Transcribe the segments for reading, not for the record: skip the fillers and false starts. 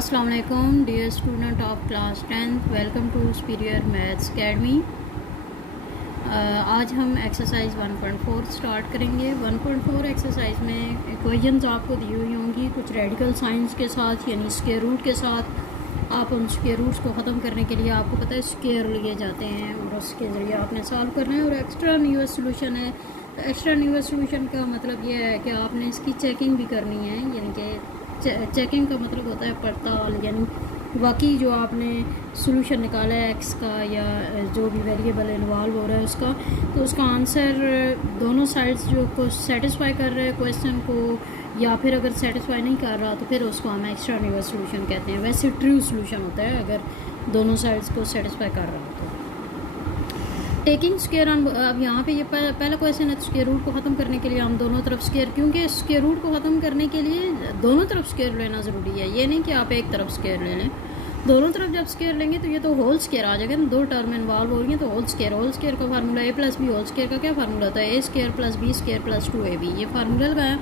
अस्सलाम वालेकुम dear student of class 10th, welcome to Superior Maths Academy. आज हम एक्सरसाइज 1.4 स्टार्ट करेंगे। 1.4 एक्सरसाइज में इक्वेशंस आपको दी हुई होंगी कुछ रेडिकल साइंस के साथ, यानी स्क्वायर रूट के साथ। आप उन स्क्वायर रूट्स को ख़त्म करने के लिए आपको पता है स्क्वायर लिए जाते हैं और उसके ज़रिए आपने सॉल्व करना है। और एक्स्ट्रा न्यूअर सोल्यूशन है, तो एक्स्ट्रा न्यूअर सोल्यूशन का मतलब ये है कि आपने इसकी चेकिंग भी करनी है, यानी कि चेकिंग का मतलब होता है पड़ताल, यानी बाकी जो आपने सोल्यूशन निकाला है एक्स का या जो भी वेरिएबल इन्वॉल्व हो रहा है उसका, तो उसका आंसर दोनों साइड्स जो को सेटिस्फाई कर रहे हैं क्वेश्चन को, या फिर अगर सेटिस्फाई नहीं कर रहा तो फिर उसको हम एक्स्ट्रा न्यूअर सोल्यूशन कहते हैं। वैसे ट्रू सोल्यूशन होता है अगर दोनों साइड्स को सेटिस्फाई कर रहा हो तो। टेकिंग स्क्वायर ऑन, अब यहाँ पे ये पहला क्वेश्चन है स्क्वायर रूट को ख़त्म करने के लिए हम दोनों तरफ स्क्वायर, क्योंकि स्क्वायर रूट को ख़त्म करने के लिए दोनों तरफ स्क्वायर लेना ज़रूरी है। ये नहीं कि आप एक तरफ स्क्वायर ले लें, दोनों तरफ जब स्क्वायर लेंगे तो ये तो होल स्क्वायर आ जाएगा ना, दो टर्म इन्वॉल्व हो रही हैं तो होल स्क्वायर का formula A plus B whole square का क्या फार्मूला होता है, A square plus B square plus 2ab। ये फार्मूला लगाया,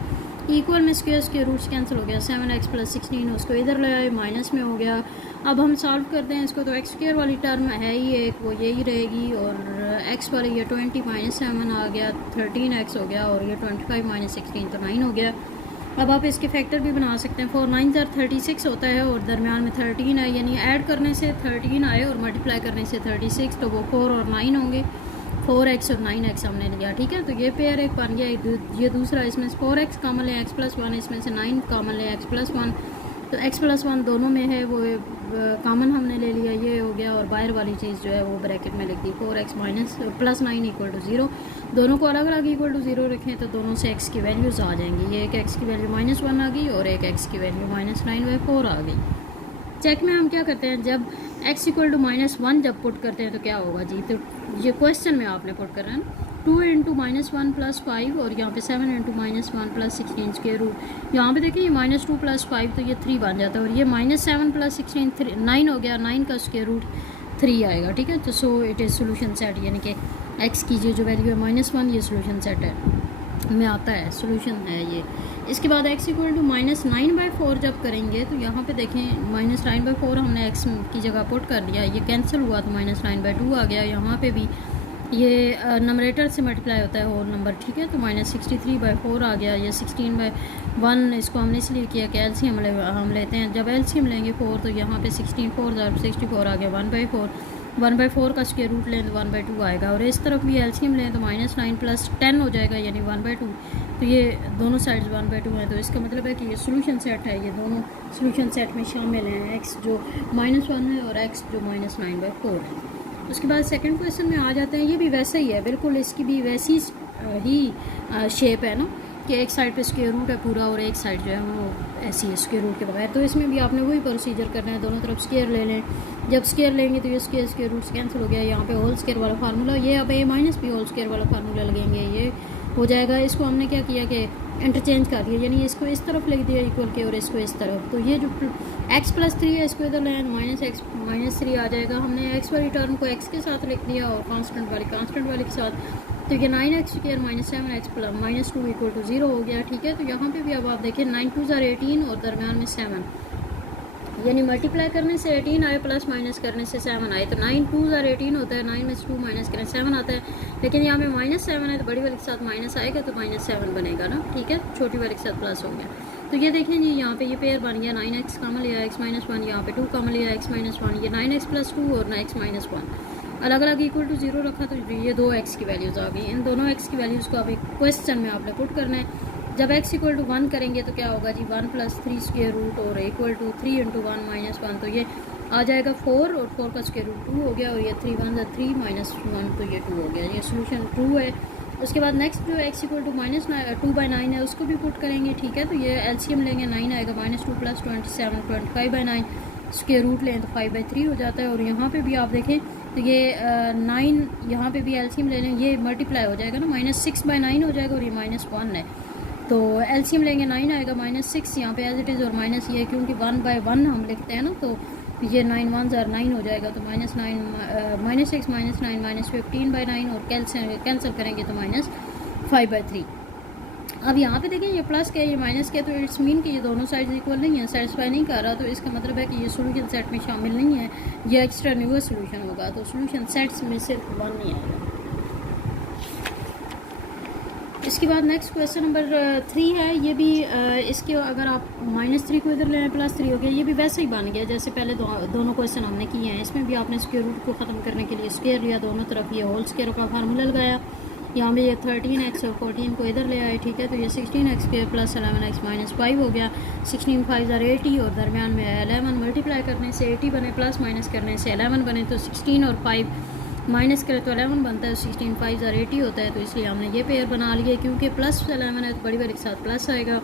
इक्वल में स्क्वायर रूट्स कैंसिल हो गया, 7x प्लस 16 उसको इधर ले आए, माइनस में हो गया। अब हम सॉल्व करते हैं इसको, तो एक्स स्क्वायर वाली टर्म है ही एक, वो यही रहेगी, और एक्स वाली ये 20 माइनस 7 आ गया, 13x हो गया, और ये 25 माइनस 16 तो 9 हो गया। अब आप इसके फैक्टर भी बना सकते हैं, 4 9 36 होता है और दरमियान में 13 है, यानी ऐड करने से 13 आए और मल्टीप्लाई करने से 36, तो वो 4 और 9 होंगे। 4x और 9x हमने लिया, ठीक है। तो ये पेयर एक बन गया। ये दूसरा, इसमें से 4x कॉमन लें, x प्लस 1, इसमें से 9 कॉमन लें, x प्लस 1, तो x प्लस 1 दोनों में है, वो कॉमन हमने ले लिया, ये हो गया। और बाहर वाली चीज़ जो है वो ब्रैकेट में लिख दी, 4x minus plus 9 equal to 0। दोनों को अलग अलग इक्वल टू 0 रखें तो दोनों से x की वैल्यूज़ आ जाएंगी। ये एक x की वैल्यू -1 आ गई और एक x की वैल्यू -9/4 आ गई। चेक में हम क्या करते हैं, जब x इक्वल टू -1 जब पुट करते हैं तो क्या होगा जी, तो ये क्वेश्चन में आपने पुट कर रहे हैं 2 इंटू -1 प्लस 5, और यहाँ पे 7 इंटू -1 प्लस 16 स्क्वायर रूट। यहाँ पे देखिए ये -2 प्लस 5 तो ये 3 बन जाता है, और ये -7 प्लस 16 9 हो गया, 9 का स्क्वायर रूट 3 आएगा, ठीक है। तो so it is solution set, यानी कि x की जो वैल्यू है -1 ये सोल्यूशन सेट है में आता है, सोल्यूशन है ये। इसके बाद x इक्वल टू -9/4 जब करेंगे तो यहाँ पे देखें -9/4 हमने x की जगह पुट कर दिया, ये कैंसिल हुआ तो -9/2 आ गया। यहाँ पे भी ये नंबरेटर से मल्टीप्लाई होता है होल नंबर, ठीक है, तो -63/4 आ गया। ये 16/1 इसको हमने इसलिए किया कि एलसीएम हम लेते हैं, जब एलसीएम लेंगे 4 तो यहाँ पे 16 4 64 आ गया, 1/4 1/4 का स्क्वायर रूट लें तो 1/2 आएगा, और इस तरफ भी एलसीएम लें तो -9 प्लस 10 हो जाएगा, यानी 1/2। तो ये दोनों साइड्स 1/2 हैं, तो इसका मतलब है कि ये सोल्यूशन सेट है, ये दोनों सोल्यूशन सेट में शामिल हैं, एक्स जो -1 है और एक्स जो -9/4 है। उसके बाद सेकंड क्वेश्चन में आ जाते हैं, ये भी वैसा ही है बिल्कुल, इसकी भी वैसी ही शेप है ना, कि एक साइड पे स्क्वायर रूट है पूरा और एक साइड जो है वो ऐसी है स्क्वायर रूट के बगैर। तो इसमें भी आपने वही प्रोसीजर करना है, दोनों तरफ स्क्वायर ले लें। जब स्क्वायर लेंगे तो ये स्क्वायर रूट कैंसिल हो गया, यहाँ पे होल स्क्वायर वाला फार्मूला, ये अब a minus b whole square वाला फार्मूला लगेंगे, ये हो जाएगा। इसको हमने क्या किया कि इंटरचेंज कर दिया, यानी इसको इस तरफ लिख दिया इक्वल के और इसको इस तरफ। तो ये जो x प्लस 3 है इसको इधर लें, -x -3 आ जाएगा। हमने x वाली टर्म को x के साथ लिख दिया और कांस्टेंट वाली के साथ, तो ये 9x square -7x plus -2 equal to 0 हो गया, ठीक है। तो यहाँ पे भी अब आप देखें 9 2 18 और दरमियान में 7, यानी मल्टीप्लाई करने से 18 आए प्लस माइनस करने से 7 आए, तो 9 2 18 होता है, 9 में से 2 माइनस करें 7 आता है। लेकिन यहाँ पे -7 है तो बड़ी वाले के साथ माइनस आएगा तो -7 बनेगा ना, ठीक है, छोटी वाले के साथ प्लस हो गया। तो ये देखें जी, यहाँ पे ये पेयर बन गया, 9x कॉमन लिया x -1, यहाँ पे 2 कॉमन लिया x -1, ये 9x प्लस 2 और x -1 अलग अलग इक्वल टू 0 रखा, तो ये 2x की वैल्यूज़ आ गई। इन दोनों x की वैल्यूज़ को अब एक क्वेश्चन में आपने पुट करना है। जब x इक्वल टू 1 करेंगे तो क्या होगा जी, 1 प्लस 3 स्क्वायर रूट और इक्वल टू 3 इंटू 1 -1, तो ये आ जाएगा 4 और 4 का स्क्वायर रूट 2 हो गया, और ये 3 1 3 -1 तो ये 2 हो गया, ये सोल्यूशन ट्रू है। उसके बाद नेक्स्ट जो x इक्वल टू -2/9 है उसको भी पुट करेंगे, ठीक है। तो ये एलसीएम लेंगे, 9 आएगा, -2 प्लस 27 25/9 स्क्वायर रूट लें तो 5/3 हो जाता है। और यहाँ पे भी आप देखें तो ये 9 यहाँ पे भी एलसीएम ले लें, ये मल्टीप्लाई हो जाएगा ना, -6/9 हो जाएगा, और ये -1 है, तो एलसीएम लेंगे 9 आएगा, -6 यहाँ पे एज इट इज़, और माइनस ये क्योंकि 1/1 हम लिखते हैं ना, तो ये 9 1 9 हो जाएगा, तो -9 -6 -9 -15/9 और कैंसिल करेंगे तो -5/3। अब यहाँ पे देखें ये प्लस के ये माइनस के, तो इट्स मीन कि ये दोनों साइड्स इक्वल नहीं है, सेटिस्फाई नहीं कर रहा, तो इसका मतलब है कि ये सोल्यूशन सेट में शामिल नहीं है, ये एक्स्ट्रा न्यूअर सोल्यूशन होगा, तो सोल्यूशन सेट्स में सिर्फ 1 नहीं आएगा। इसके बाद नेक्स्ट क्वेश्चन नंबर 3 है। ये भी इसके अगर आप -3 को इधर ले आए +3 हो गया, ये भी वैसे ही बन गया जैसे पहले दोनों क्वेश्चन हमने किए हैं। इसमें भी आपने स्क्वायर रूट को ख़त्म करने के लिए स्क्वायर लिया, दोनों तरफ ये होल स्क्वायर का फार्मूला लगाया, यहाँ पे ये 13x और 14 को इधर ले आए, ठीक है, तो ये 16x² + 11x - 5 हो गया, 16 5 80 और दरमियान में 11 मल्टीप्लाई करने से 80 बने, प्लस माइनस करने से 11 बने, तो 16 और 5 माइनस करें तो 11 बनता है, 16 5 80 होता है, तो इसलिए हमने ये पेयर बना लिए, क्योंकि +11 है तो बड़ी बार एक साथ प्लस आएगा।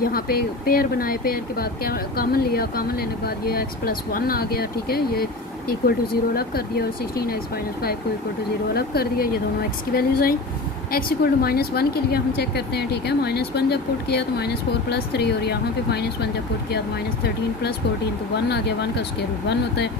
यहाँ पे पेयर बनाए, पेयर के बाद क्या कॉमन लिया, कॉमन लेने के बाद ये x + 1 आ गया, ठीक है, ये इक्वल टू 0 अलग कर दिया और 16x - 5 को इक्वल टू 0 अलग कर दिया, ये दोनों x की वैल्यूज़ आई। x इक्वल टू -1 के लिए हम चेक करते हैं, ठीक है, -1 जब पुट किया तो -4 + 3 और यहाँ पे -1 जब पुट किया तो -13 + 14 तो 1 आ गया, 1 का स्क्वायर रूट 1 होता है,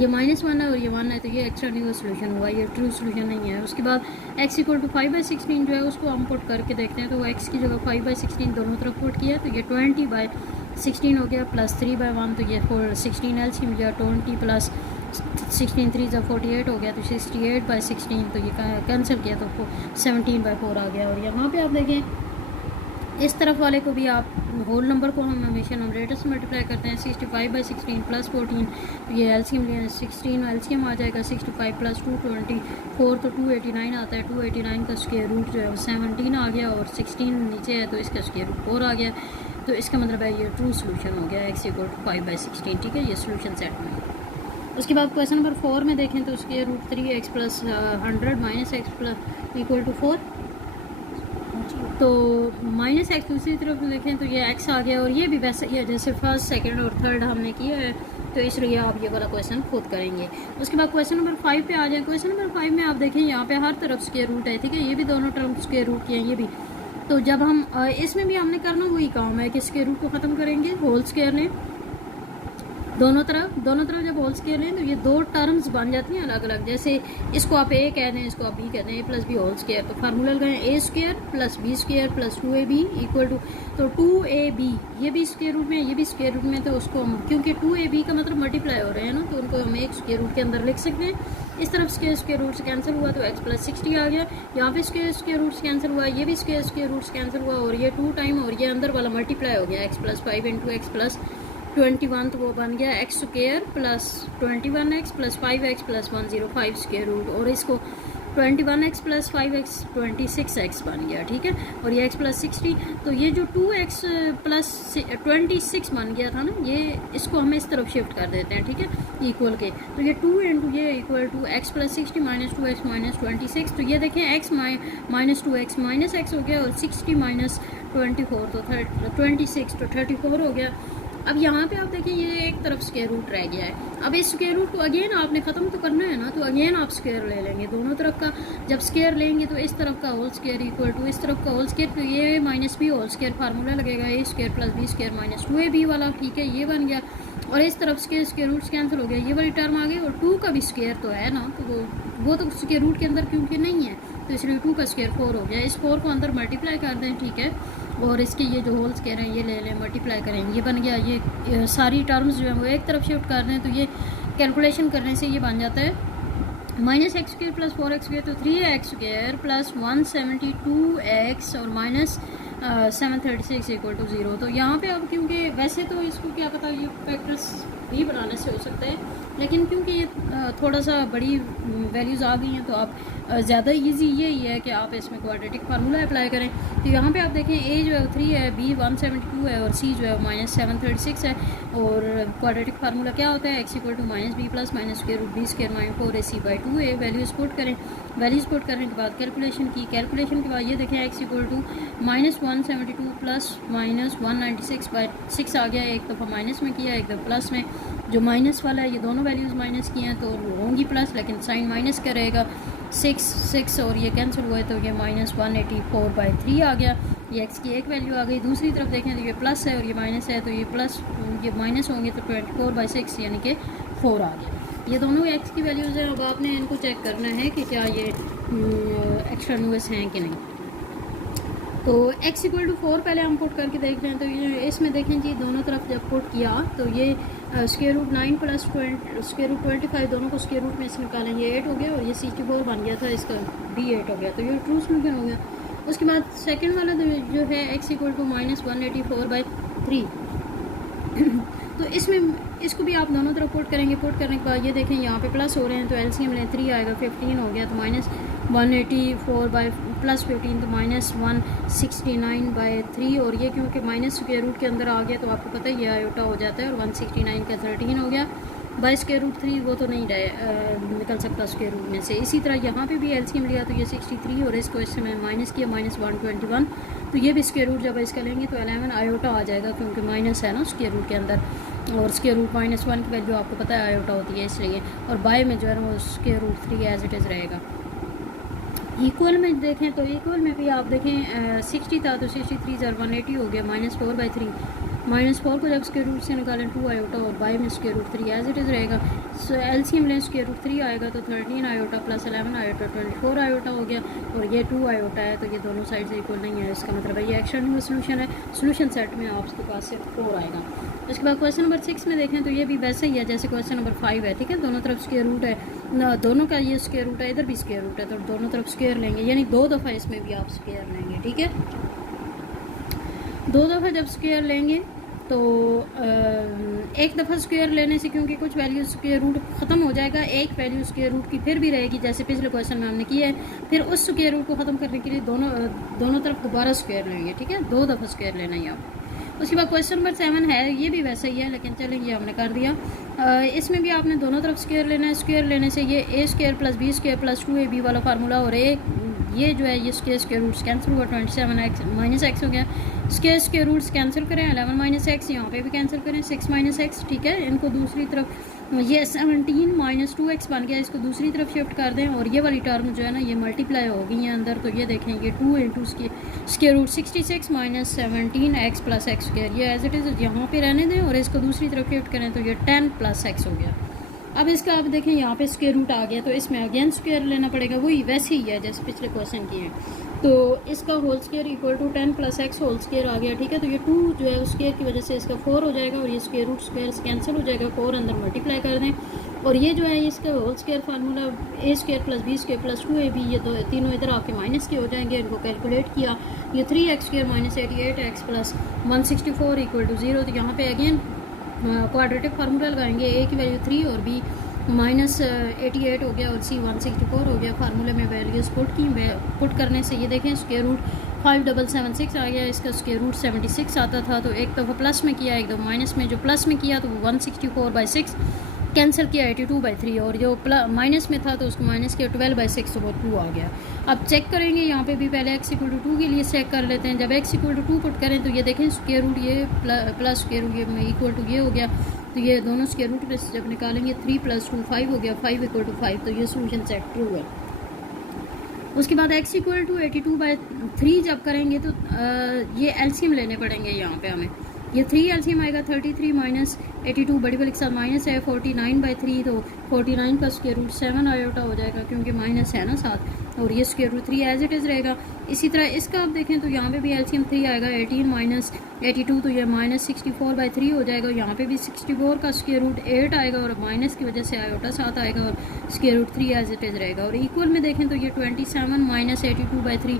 ये -1 है और ये 1 है, तो ये एक्स्ट्रा न्यू सोल्यूशन हुआ, ये ट्रू सोल्यूशन नहीं है। उसके बाद x इक्वल टू 5/16 जो है उसको हम पुट करके देखते हैं, तो वो x की जगह 5/16 दोनों तरफ पुट किया तो ये 20/16 हो गया, +3/1 तो ये 16 एलसीएम गया, 20 + 16 3 48 हो गया, तो 68/16 तो ये कैंसिल किया तो 17/4 आ गया। और यहाँ पे आप देखें इस तरफ वाले को भी आप होल नंबर को हम हमेशा नंबरेटर से मल्टीप्लाई करते हैं, 65/16 + 14 तो ये एलसीएम लिया, 16 एलसीएम आ जाएगा, 65 + 2 24 तो 289 आता है, 289 का स्क्वायर रूट जो है वो 17 आ गया और 16 नीचे है तो इसका स्क्वायर रूट 4 आ गया, तो इसका मतलब है ये ट्रू सोल्यूशन हो गया, x इक्वल टू 5/16, ठीक है, ये सोल्यूशन सेट में। उसके बाद क्वेश्चन नंबर 4 में देखें तो उसके root 3x + 100 - x equal to 4, तो -x दूसरी तरफ देखें तो ये x आ गया और ये भी वैसे ही है जैसे फर्स्ट सेकंड और थर्ड हमने किया है, तो इसलिए आप ये वाला क्वेश्चन खुद करेंगे। उसके बाद क्वेश्चन नंबर 5 पे आ जाए। क्वेश्चन नंबर 5 में आप देखें यहाँ पे हर तरफ स्क्वायर रूट है, ठीक है, ये भी दोनों तरफ स्क्वायर रूट के हैं ये भी, तो जब हम इसमें भी हमने करना वही काम है कि स्क्वायर रूट को ख़त्म करेंगे, होल स्क्वायर लें दोनों तरफ जब होल स्क्वायर लें तो ये दो टर्म्स बन जाती हैं अलग अलग, जैसे इसको आप a कह दें, इसको आप b कह दें, a + b होल स्क्वायर, तो फार्मूला लगाएं a² + b² + 2ab equal to, तो 2ab ये भी स्क्वायर रूट में, ये भी स्क्वायर रूट में, तो उसको हम क्योंकि 2ab का मतलब मल्टीप्लाई हो रहे हैं ना, तो उनको हम एक स्क्वायर रूट के अंदर लिख सकते हैं। इस तरफ स्क्वायर रूट से कैंसिल हुआ तो x + 60 आ गया, यहाँ पे स्क्वायर रूट से कैंसिल हुआ, ये भी स्क्वायर रूट से कैंसिल हुआ और ये 2 टाइम और ये अंदर वाला मल्टीप्लाई हो गया, x + 5 × x + 21 तो वो बन गया x² + 21x + 5x + 105 square root, और इसको 21x + 5x 26x बन गया, ठीक है, और ये x + 60, तो ये जो 2x + 26 बन गया था ना, ये इसको हम इस तरफ शिफ्ट कर देते हैं, ठीक है, इक्वल के, तो ये 2 × ये इक्वल टू x + 60 - 2x - 26, तो ये देखें x - 2x -x हो गया और 60 - 24 तो 26 तो 34 हो गया। अब यहाँ पे आप देखिए ये एक तरफ स्क्वायर रूट रह गया है, अब इस स्क्वायर रूट को अगेन आपने ख़त्म तो करना है ना, तो अगेन आप स्क्वायर ले लेंगे दोनों तरफ का, जब स्क्वायर लेंगे तो इस तरफ का होल स्क्वायर इक्वल टू इस तरफ का होल स्क्वायर, तो ये -b होल स्क्वायर फार्मूला लगेगा, a² + b² - 2ab वाला, ठीक है, ये बन गया, और इस तरफ स्क्वायर रूट्स कैंसिल हो गया, ये वाली टर्म आ गई, और 2 का भी स्क्वायर तो है ना, तो वो तो स्क्वायर रूट के अंदर क्योंकि नहीं है, तो इसलिए 2 का स्क्वायर 4 हो गया, इस 4 को अंदर मल्टीप्लाई कर दें, ठीक है, और इसके ये जो होल स्क्वायर हैं ये ले लें, मल्टीप्लाई करें, ये बन गया, ये सारी टर्म्स जो है वो एक तरफ शिफ्ट कर दें, तो ये कैलकुलेशन करने से ये बन जाता है -x² + 4x² तो 3x² + 172x और -736 इक्वल टू 0, तो यहाँ पे अब क्योंकि वैसे तो इसको क्या पता ये फैक्टर्स भी बनाने से हो सकता है, लेकिन क्योंकि ये थोड़ा सा बड़ी वैल्यूज़ आ गई हैं, तो आप ज़्यादा इजी यही है कि आप इसमें क्वाड्रेटिक फार्मूला अप्लाई करें, तो यहाँ पे आप देखें a जो है 3 है, b 172 है और c जो है -736 है, और क्वाड्रेटिक फार्मूला क्या होता है, x equal to -b + -b² - 4ac/2a, values put करें, वैल्यूज़ पुट करने के बाद कैलकुलेशन की, कैलकुलेशन के बाद ये देखें x इक्वल टू -172 + -196/6 आ गया, एक दफ़ा माइनस में किया एक दफ़ा प्लस में, जो माइनस वाला है ये दोनों वैल्यूज़ माइनस की हैं तो होंगी प्लस, लेकिन साइन माइनस का रहेगा, 6 और ये कैंसिल हुए तो ये -184/3 आ गया, ये x की एक वैल्यू आ गई। दूसरी तरफ देखें तो ये प्लस है और ये माइनस है, तो ये माइनस होंगे तो 24/6 यानी कि 4 आ गया। ये दोनों x की वैल्यूज़ हैं, अब आपने इनको चेक करना है कि क्या ये एक्स्ट्रा न्यूअस हैं कि नहीं। तो x इक्वल टू 4 पहले हम पुट करके देख लें। तो ये इसमें देखें जी दोनों तरफ जब पुट किया तो ये square root 9 plus square root 25 दोनों को स्क्वायर रूट में से निकालें, ये 8 हो गया और ये 64 बन गया था, इसका भी 8 हो गया, तो ये ट्रू सोल्यूशन हो गया। उसके बाद सेकंड वाला जो है x इक्वल टू -184/3 तो इसमें इसको भी आप दोनों तरफ पुट करेंगे। पुट करने के बाद ये देखें यहाँ पे प्लस हो रहे हैं तो एलसीएम लें, 3 आएगा 15 हो गया, तो -184/+15 तो -169/3 और ये क्योंकि माइनस स्क्वायर रूट के अंदर आ गया तो आपको पता है ये आयोटा हो जाता है और 169 का 13 हो गया बाई स्क्वायर रूट 3 वो तो नहीं निकल सकता स्क्वायर रूट में से। इसी तरह यहाँ पे भी एलसीएम लिया तो ये 63 और इसको इसमें माइनस किया -121 तो ये भी स्क्वायर रूट जब इसका लेंगे तो 11 आयोटा आ जाएगा क्योंकि माइनस है ना स्क्वायर रूट के अंदर और स्क्वायर रूट -1 की वैल्यू आपको पता है आयोटा होती है इसलिए, और बाय में जो है ना वो square root 3 as it is रहेगा। इक्वल में देखें तो इक्वल में भी आप देखें 60 था तो 63 180 हो गया -4/3 -4 को जब स्क्वायर रूट से निकालें 2 आयोटा और बाय में square root 3 as it is रहेगा। सो एलसीएम लें स्क्वायर रूट 3 आएगा तो 13 आयोटा प्लस 11 आयोटा 24 आयोटा हो गया और ये 2 आयोटा है तो ये दोनों साइड से इक्वल नहीं है, इसका मतलब है ये एक्सटर्नल सोल्यूशन है। सोल्यूशन सेट में आपके पास सिर्फ 4 आएगा। उसके बाद क्वेश्चन नंबर 6 में देखें तो ये भी वैसे ही है जैसे क्वेश्चन नंबर 5 है, ठीक है। दोनों तरफ स्क्वायर रूट है ना, दोनों का ये स्क्वायर रूट है, इधर भी स्क्वायर रूट है तो दोनों तरफ स्क्वायर लेंगे, यानी 2 दफ़ा इसमें भी आप स्क्वायर लेंगे, ठीक है। 2 दफ़ा जब स्क्वायर लेंगे तो एक दफ़ा स्क्वायर लेने से क्योंकि कुछ वैल्यू स्क्वायर रूट ख़त्म हो जाएगा, एक वैल्यू स्क्वायर रूट की फिर भी रहेगी जैसे पिछले क्वेश्चन में हमने किया है, फिर उस स्क्वायर रूट को ख़त्म करने के लिए दोनों तरफ दोबारा स्क्वायर लेंगे, ठीक है। 2 दफ़ा स्क्वायर लेना है आप। उसके बाद क्वेश्चन नंबर 7 है, ये भी वैसा ही है लेकिन चलें ये हमने कर दिया। इसमें भी आपने दोनों तरफ स्क्वायर लेना है। स्क्वायर लेने से ये a² + b² + 2ab वाला फार्मूला और ये जो है ये स्क्वायर रूट्स कैंसिल हुआ 27x - x हो गया। स्क्वायर रूट्स कैंसिल करें 11 - x, यहाँ पे भी कैंसिल करें 6 - x, ठीक है। इनको दूसरी तरफ ये 17 - 2x बन गया, इसको दूसरी तरफ शिफ्ट कर दें और ये वाली टर्म जो है ना ये मल्टीप्लाई हो गई है अंदर, तो ये देखें ये 2 × स्क्वायर रूट 66 - 17x + x², ये एज इट इज़ यहाँ पे रहने दें और इसको दूसरी तरफ शिफ्ट करें तो ये 10 + x हो गया। अब इसका आप देखें यहाँ पे स्क्वायर रूट आ गया तो इसमें अगेन स्क्वायर लेना पड़ेगा, वही वैसे ही है जैसे पिछले क्वेश्चन की है। तो इसका whole square equal to 10 + x whole square आ गया, ठीक है। तो ये 2 जो है स्क्वायर की वजह से इसका 4 हो जाएगा और ये स्क्वायर रूट स्क्वायर कैंसिल हो जाएगा, 4 अंदर मल्टीप्लाई कर दें और ये जो है इसका whole square formula a² + b² + 2ab, ये तो तीनों इधर आके माइनस के हो जाएंगे। इनको कैलकुलेट किया, ये 3x² - 88x + 164 = 0, तो यहाँ पे अगेन क्वाड्रेटिक फार्मूला लगाएंगे, a की वैल्यू 3 और b -88 हो गया और c 164 हो गया। फार्मूले में वैल्यूज पुट करने से ये देखें स्क्वायर रूट 5776 आ गया, इसका स्क्वायर रूट 76 आता था तो एक दफ़ा प्लस में किया एक दफ़ा माइनस में, जो प्लस में किया तो 164/6 कैंसिल किया 82/3 और जो माइनस में था तो उसको माइनस किया 12/6 तो वो 2 आ गया। अब चेक करेंगे यहाँ पे भी पहले x = 2 के लिए चेक कर लेते हैं। जब x = 2 पुट करें तो ये देखें स्क्वायर रूट ये प्लस स्क्वायर रूट ये इक्वल टू ये हो गया, तो ये दोनों स्क्वायर रूट में जब निकालेंगे 3 + 2 5 हो गया, 5 = 5 तो ये सोल्यूशन सेट ट्रू है। उसके बाद x = 82/3 जब करेंगे तो ये एलसीएम लेने पड़ेंगे यहाँ पे हमें, ये 3 एलसीएम आएगा 33 - 82 बड़ी वाले के साथ माइनस है 49/3 तो 49 का स्क्वायर रूट 7 आयोटा हो जाएगा क्योंकि माइनस है ना साथ और ये square root 3 as it is रहेगा। इसी तरह इसका आप देखें तो यहाँ पे भी एलसीएम 3 आएगा 18 - 82 तो ये -64/3 हो जाएगा। यहाँ पे भी 64 का स्क्वायर रूट 8 आएगा और माइनस की वजह से आयोटा साथ आएगा और square root 3 as it is रहेगा। और इक्वल में देखें तो ये 27 - 82/3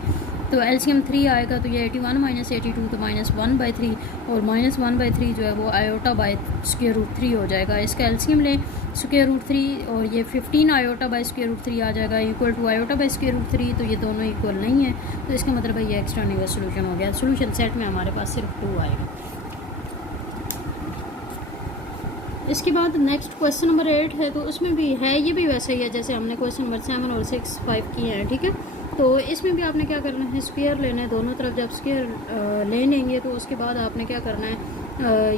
तो एलसीएम 3 आएगा तो ये 81 - 82 तो -1/3 और -1/3 जो है वो आयोटा बाय स्क्वायर रूट 3 हो जाएगा। इसका एलसीएम लें स्क्वायर रूट 3 और ये 15 आयोटा बाय स्क्वायर रूट 3 आ जाएगा equal to iota by square root 3, तो ये दोनों इक्वल नहीं है तो इसका मतलब है ये एक्सटर्नल सोल्यूशन हो गया। सोल्यूशन सेट में हमारे पास सिर्फ 2 आएगा। इसके बाद नेक्स्ट क्वेश्चन नंबर 8 है तो उसमें भी है ये भी वैसा ही है जैसे हमने क्वेश्चन नंबर 7 और 6 5 किए हैं, ठीक है। तो इसमें भी आपने क्या करना है स्क्वायर लेना है, दोनों तरफ जब स्क्वायर ले लेंगे तो उसके बाद आपने क्या करना है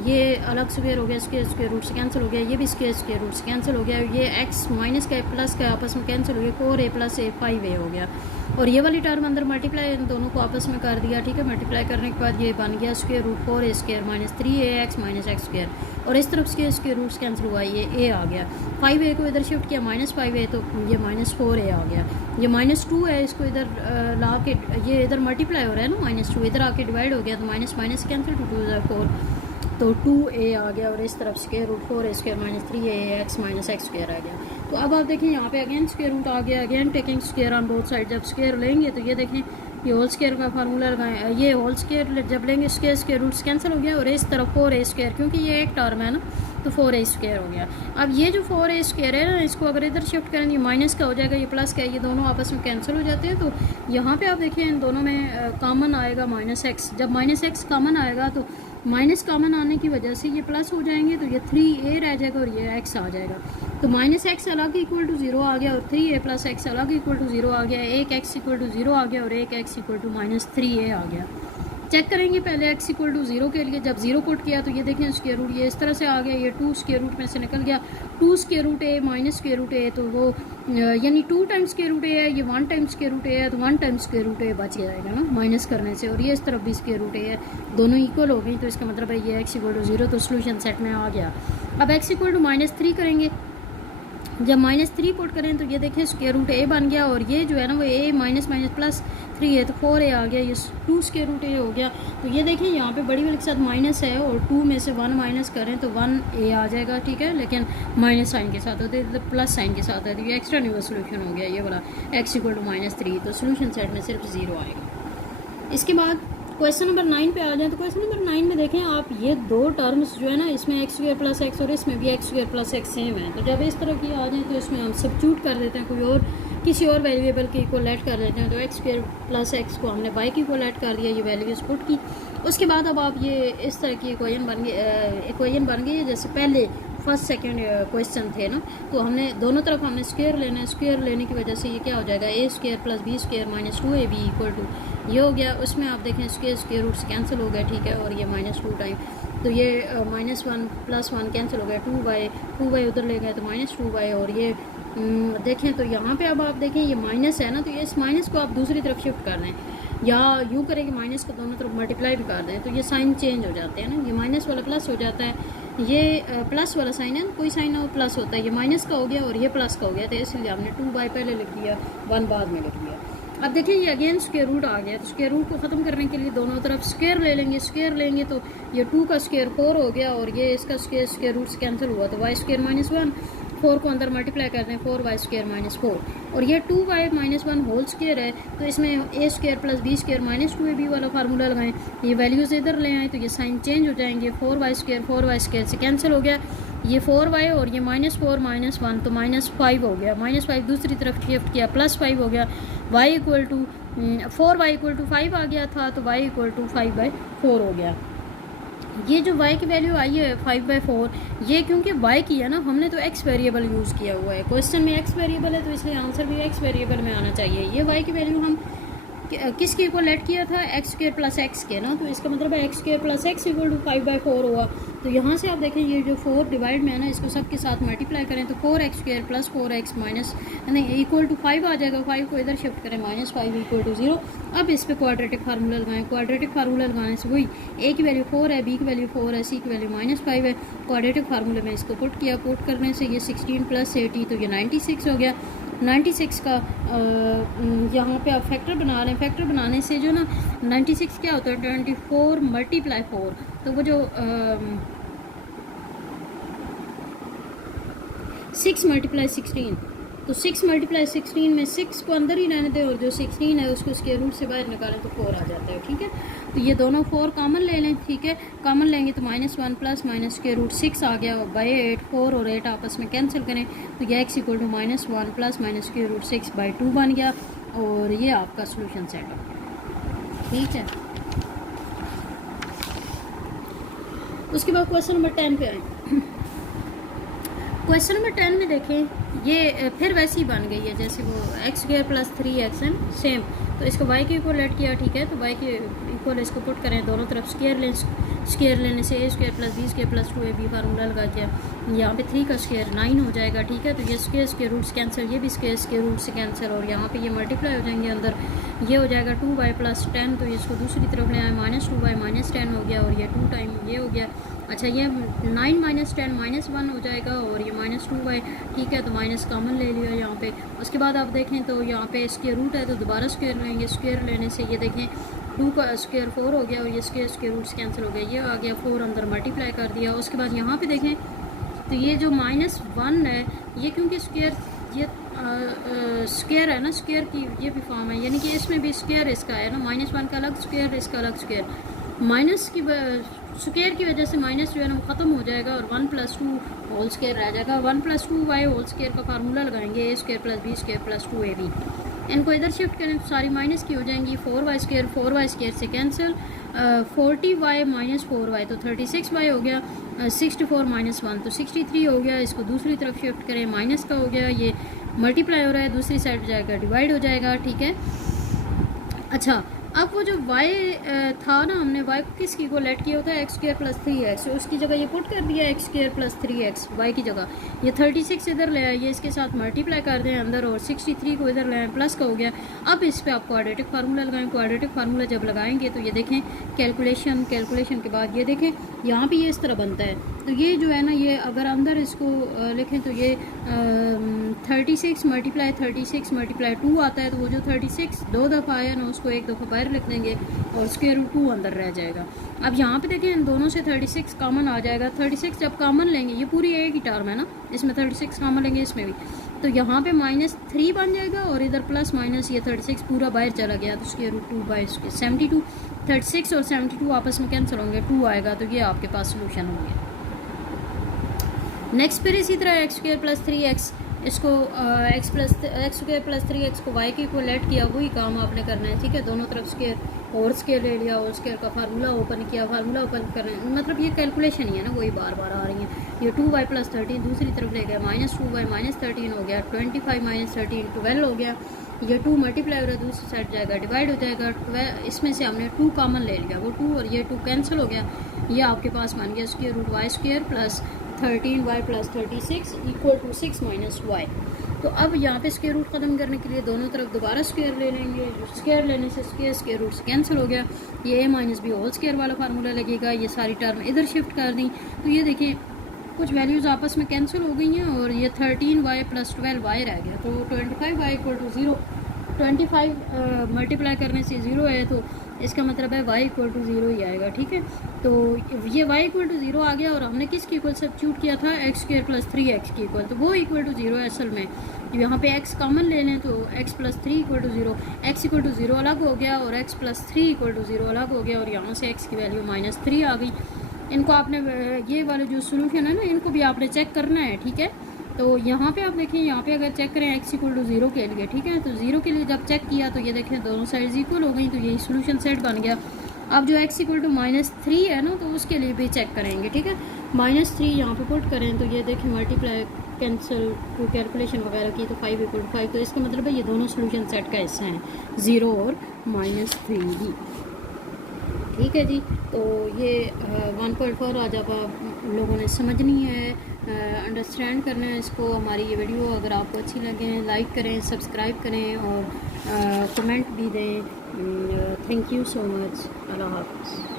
ये अलग स्क्वायर हो गया, स्क्वायर रूट से कैंसिल हो गया, ये भी स्क्वायर रूट से कैंसिल हो गया, ये x माइनस का प्लस का आपस में कैंसिल हो गया, 4a + a 5a हो गया। और ये वाली टर्म अंदर मल्टीप्लाई इन दोनों को आपस में कर दिया, ठीक है। मल्टीप्लाई करने के बाद ये बन गया square root 4a² minus 3ax minus x², और इस तरफ के स्क्वायर रूट्स कैंसिल हुआ, ये a आ गया। 5a को इधर शिफ्ट किया -5a, तो ये -4a आ गया। ये -2 है, इसको इधर ला के ये इधर मल्टीप्लाई हो रहा है ना, -2 इधर आके डिवाइड हो गया, तो माइनस माइनस कैंसिल, 2 2 4, तो 2a आ गया, और इस तरफ square root 4a² minus 3ax minus x² आ गया। तो अब आप देखें यहाँ पे अगेन स्क्वायर रूट आ गया, again taking square on both side. जब स्क्वायर लेंगे तो ये देखें, ये होल स्क्वायर का फार्मूला लगाएं, ये होल स्क्वायर जब लेंगे स्क्वायर रूट्स कैंसिल हो गया, और इस तरफ 4a², क्योंकि ये एक टर्म है ना, तो 4a² हो गया। अब ये जो 4a² है ना, इसको अगर इधर शिफ्ट करेंगे माइनस का हो जाएगा, ये प्लस का है, ये दोनों आपस में कैंसिल हो जाते हैं। तो यहाँ पे आप देखिए इन दोनों में कॉमन आएगा -x। जब -x कॉमन आएगा तो माइनस कॉमन आने की वजह से ये प्लस हो जाएंगे, तो ये 3a रह जाएगा और ये x आ जाएगा। तो -x अलग इक्वल टू 0 आ गया, और 3a + x अलग इक्वल टू 0 आ गया, एक x इक्वल टू 0 आ गया, और एक x इक्वल टू -3a आ गया। चेक करेंगे पहले x इक्वल टू 0 के लिए, जब 0 पुट किया तो ये देखें स्क्वायर रूट ये इस तरह से आ गया, ये 2 स्क्वायर रूट में से निकल गया, 2 square root a minus square root a, तो वो यानी 2 टाइम्स स्क्वायर रूट a है, ये 1 टाइम्स स्क्वायर रूट a है, तो 1 टाइम्स स्क्वायर रूट a बच जाएगा ना माइनस करने से, और ये इस तरफ भी स्क्वायर रूट a है, दोनों इक्वल हो गई, तो इसका मतलब है ये x इक्वल टू 0, तो सोल्यूशन सेट में आ गया। अब x इक्वल टू -3 करेंगे, जब -3 पुट करें तो ये देखें स्क्वायर रूट a बन गया, और ये जो है ना वो a माइनस प्लस 3 है, तो 4a आ गया, ये 2 स्क्वायर रूट a हो गया। तो ये देखें यहाँ पे बड़ी वाले के साथ माइनस है, और 2 में से 1 माइनस करें तो 1a आ जाएगा, ठीक है, लेकिन माइनस साइन के साथ होते तो प्लस साइन के साथ है, तो ये एक्स्ट्रा न्यू सोल्यूशन हो गया ये वाला x इक्वल टू -3, तो सोल्यूशन सेट में सिर्फ 0 आएगा। इसके बाद क्वेश्चन नंबर 9 पे आ जाए, तो क्वेश्चन नंबर 9 में देखें आप, ये दो टर्म्स जो है ना, इसमें x² + x और इसमें भी x² + x सेम है, तो जब इस तरह की आ जाए तो इसमें हम सब्स्टिट्यूट कर देते हैं, कोई और किसी और वेरिएबल के इक्वल ऐड कर देते हैं, तो x² + x को हमने y के इक्वल ऐड कर दिया, ये वैल्यूज पुट की। उसके बाद अब आप ये इस तरह की इक्वेशन बन गई है, जैसे पहले फर्स्ट सेकंड क्वेश्चन थे ना, तो हमने दोनों तरफ हमने स्क्वायर लेना है, स्क्वायर लेने की वजह से ये क्या हो जाएगा, a² + b² minus 2ab equal to ये हो गया। उसमें आप देखें स्क्वायर रूट्स कैंसिल हो गए, ठीक है, और ये -2 टाइम, तो ये -1 + 1 कैंसिल हो गया, 2y उधर ले गए तो -2y, और ये देखें तो यहाँ पे अब आप देखें ये माइनस है ना, तो ये इस माइनस को आप दूसरी तरफ शिफ्ट कर दें, या यूँ करें कि माइनस को दोनों तरफ मल्टीप्लाई भी कर दें, तो ये साइन चेंज हो जाते हैं ना, ये माइनस वाला प्लस हो जाता है, ये प्लस वाला साइन है, कोई साइन हो प्लस होता है, ये माइनस का हो गया और ये प्लस का हो गया, तो इसलिए हमने 2y पहले लिख दिया, 1 बाद में लिख दिया। अब देखिए ये अगेन स्क्वायर रूट आ गया, तो स्क्वायर रूट को ख़त्म करने के लिए दोनों तरफ स्क्वायर ले लेंगे, स्क्वायर लेंगे तो ये 2 का स्क्वायर 4 हो गया, और ये इसका स्क्वायर रूट्स कैंसिल हुआ, तो y² - 1, 4 को अंदर मल्टीप्लाई कर दें, 4y² - 4, और ये 2y - 1 होल स्क्वायर है, तो इसमें a² + b² - 2ab वाला फार्मूला लगाएं, ये वैल्यूज़ इधर ले आएँ तो ये साइन चेंज हो जाएंगे, 4y² से कैंसिल हो गया, ये 4y और ये -4 - 1 तो -5 हो गया, -5 दूसरी तरफ शिफ्ट किया, +5 हो गया, y equal to 4y equal to 5 आ गया था, तो y इक्वल टू 5/4 हो गया। ये जो y की वैल्यू आई है 5/4, ये क्योंकि y की है ना, हमने तो x वेरिएबल यूज़ किया हुआ है, क्वेश्चन में x वेरिएबल है, तो इसलिए आंसर भी x वेरिएबल में आना चाहिए। ये y की वैल्यू हम किसके इक्वल ऐड किया था, x² + x के ना, तो इसका मतलब है x² + x इक्वल टू 5/4 हुआ। तो यहाँ से आप देखें ये जो 4 डिवाइड में है ना, इसको सब के साथ मल्टीप्लाई करें तो 4x² + 4x इक्वल टू 5 आ जाएगा, 5 को इधर शिफ्ट करें, -5 इक्वल टू 0। अब इस पर क्वाड्रेटिक फार्मूला लगाएं, क्वाड्रेटिक फार्मूला लगाने से वही a की वैल्यू 4 है, b की वैल्यू 4 है, c की वैल्यू -5 है, क्वाड्रेटिक फार्मूले में इसको पुट किया, पुट करने से ये 16 + 80 तो ये 96 हो गया। 96 का यहाँ पे आप फैक्टर बना रहे हैं, फैक्टर बनाने से जो ना 96 क्या होता है, 24 × 4, तो वो जो 6 × 16, तो 6 × 16 में 6 को अंदर ही रहने दें, और जो 16 है उसको उसके रूट से बाहर निकालें तो 4 आ जाता है, ठीक है। तो ये दोनों 4 कॉमन ले लें, ठीक है, कॉमन लेंगे तो -1 + -√6 आ गया, बाई 8, 4 और 8 आपस में कैंसिल करें तो ये x इक्वल टू -1 + -√6/2 बन गया, और ये आपका सोल्यूशन सेट हो गया, ठीक है। उसके बाद क्वेश्चन नंबर 10 पे आए। क्वेश्चन नंबर 10 में देखें ये फिर वैसी बन गई है जैसे वो x² + 3x सेम, तो इसको y के इक्वल ऐड किया, ठीक है, तो y के इक्वल इसको पुट करें, दोनों तरफ स्क्वायर लें, स्क्वायर लेने से A square plus B square plus 2ab formula लगा के यहाँ पे 3 का स्क्वायर 9 हो जाएगा, ठीक है। तो ये स्क्वायर रूट्स कैंसिल, ये भी स्क्वायर रूट से कैंसिल, और यहाँ पे ये मल्टीप्लाई हो जाएंगे अंदर, ये हो जाएगा 2y प्लस 10, तो इसको दूसरी तरफ ले आए, माइनस 2y माइनस 10 हो गया, और ये 2 टाइम ये हो गया। अच्छा ये 9 माइनस 10 माइनस 1 हो जाएगा, और ये माइनस 2y, ठीक है। तो माइनस कॉमन ले लिया यहाँ पे। उसके बाद आप देखें तो यहाँ पे स्क्वायर रूट है तो दोबारा स्क्वायर लेंगे, स्क्वायर लेने से ये देखें 2 का स्क्वायर 4 हो गया, और ये स्क्वायर रूट्स कैंसिल हो गया, ये आ गया 4 अंदर मल्टीप्लाई कर दिया। उसके बाद यहाँ पे देखें तो ये जो -1 है ये क्योंकि स्क्वायर ये स्क्वायर है ना, स्क्वायर की ये भी फॉर्म है, यानी कि इसमें भी स्क्वायर इसका है ना, -1 का अलग स्क्वायर, इसका अलग स्क्वायर, माइनस की स्क्वायर की वजह से माइनस जो है ना वो ख़त्म हो जाएगा, और 1 + 2 होल स्क्वायर रह जाएगा। 1 + 2y होल स्क्वायर का फार्मूला लगाएंगे, a square plus B square plus 2ab। इनको इधर शिफ्ट करें तो सारी माइनस की हो जाएंगी, 4y स्क्वायर से कैंसिल, 40y माइनस 4y तो 36y हो गया, 64 माइनस 1 तो 63 हो गया। इसको दूसरी तरफ शिफ्ट करें, माइनस का हो गया, ये मल्टीप्लाई हो रहा है, दूसरी साइड जाएगा डिवाइड हो जाएगा, ठीक है। अच्छा अब वो जो y था ना, हमने y को किसकी इक्वल लेट किया होता है x स्क्वायर प्लस 3x, उसकी जगह ये पुट कर दिया x square plus 3x, y की जगह ये 36 इधर ले आए, ये इसके साथ मल्टीप्लाई कर दें अंदर, और 63 को इधर ले आए, प्लस का हो गया। अब इस पे आप क्वाड्रेटिक फार्मूला लगाएं, क्वाड्रेटिक फार्मूला जब लगाएंगे तो ये देखें कैलकुलेशन के बाद ये देखें यहाँ पे ये इस तरह बनता है। तो ये जो है ना, ये अगर अंदर इसको लिखें तो ये 36 मल्टीप्लाई 2 आता है, तो वो जो 36 2 दफ़ा आया ना उसको एक दफ़ा बाहर लिख देंगे, और स्क्वायर रूट 2 अंदर रह जाएगा। अब यहाँ पे देखें इन दोनों से 36 कॉमन आ जाएगा, 36 जब कॉमन लेंगे, ये पूरी एक ही टर्म है ना, इसमें 36 कॉमन लेंगे, इसमें भी, तो यहाँ पे -3 बन जाएगा, और इधर प्लस माइनस ये 36 पूरा बाहर चला गया, तो स्क्वायर रूट 2/72, 36 और 72 आपस में कैंसिल होंगे, 2 आएगा, तो ये आपके पास सोल्यूशन होंगे। नेक्स्ट फिर इसी तरह x स्क्वायर प्लस 3x, इसको x स्क्वायर प्लस 3x को y के इक्वल लेट किया, वही काम आपने करना है, ठीक है। दोनों तरफ स्क्वायर और स्क्वायर ले लिया, और स्क्वायर का फार्मूला ओपन किया, फार्मूला ओपन करना मतलब ये कैलकुलेशन ही है ना, वही बार बार आ रही है। ये 2y प्लस 13 दूसरी तरफ ले गया, -2y माइनस 13 हो गया, 25 माइनस 13 12 हो गया, ये 2 मल्टीप्लाई हो रहा है, दूसरी साइड जाएगा डिवाइड हो जाएगा, 12 इसमें से हमने 2 कॉमन ले लिया, वो 2 और ये 2 कैंसिल हो गया, ये आपके पास बन गया square root y square plus 13y plus 36 equal to 6 minus y। तो अब यहाँ पे स्क्वायर रूट ख़त्म करने के लिए दोनों तरफ दोबारा स्क्वायर ले लेंगे, स्क्वायर लेने से स्क्वायर रूट कैंसिल हो गया, ये a minus b whole square वाला फार्मूला लगेगा, ये सारी टर्म इधर शिफ्ट कर दी, तो ये देखिए कुछ वैल्यूज़ आपस में कैंसिल हो गई हैं, और ये 13y प्लस 12y रह गया, तो 25y इक्वल टू 0, 25 मल्टीप्लाई करने से 0 है, तो इसका मतलब है y इक्वल टू 0 ही आएगा, ठीक है। तो ये y इक्वल टू 0 आ गया, और हमने किसकी इक्वल सब्स्टिट्यूट किया था, x स्क्वायर प्लस 3x की इक्वल, तो वो इक्वल टू 0 है असल में। यहाँ पे x कॉमन ले लें तो x plus 3 equal to 0, x equal to 0 अलग हो गया, और x प्लस 3 इक्वल टू 0 अलग हो गया, और यहाँ से x की वैल्यू -3 आ गई। इनको आपने ये वाले जो सोल्यूशन है ना, इनको भी आपने चेक करना है, ठीक है। तो यहाँ पे आप देखें, यहाँ पे अगर चेक करें x इक्वल टू 0 के लिए, ठीक है, तो 0 के लिए जब चेक किया तो ये देखें दोनों साइड्स इक्वल हो गई, तो यही सोल्यूशन सेट बन गया। अब जो x इक्वल टू -3 है ना, तो उसके लिए भी चेक करेंगे, ठीक है। -3 यहाँ पे पुट करें तो ये देखें मल्टीप्लाई कैंसिल टू कैलकुलेशन वगैरह की, तो 5 इक्वल टू 5, तो इसका मतलब है ये दोनों सोल्यूशन सेट का हिस्सा हैं, 0 और -3 ही, ठीक है जी। तो ये 1.4 आज आप लोगों ने समझनी है, अंडरस्टैंड करना है इसको। हमारी ये वीडियो अगर आपको अच्छी लगे लाइक करें, सब्सक्राइब करें, और कमेंट भी दें। Thank you so much. अल्लाह हाफ़िज़।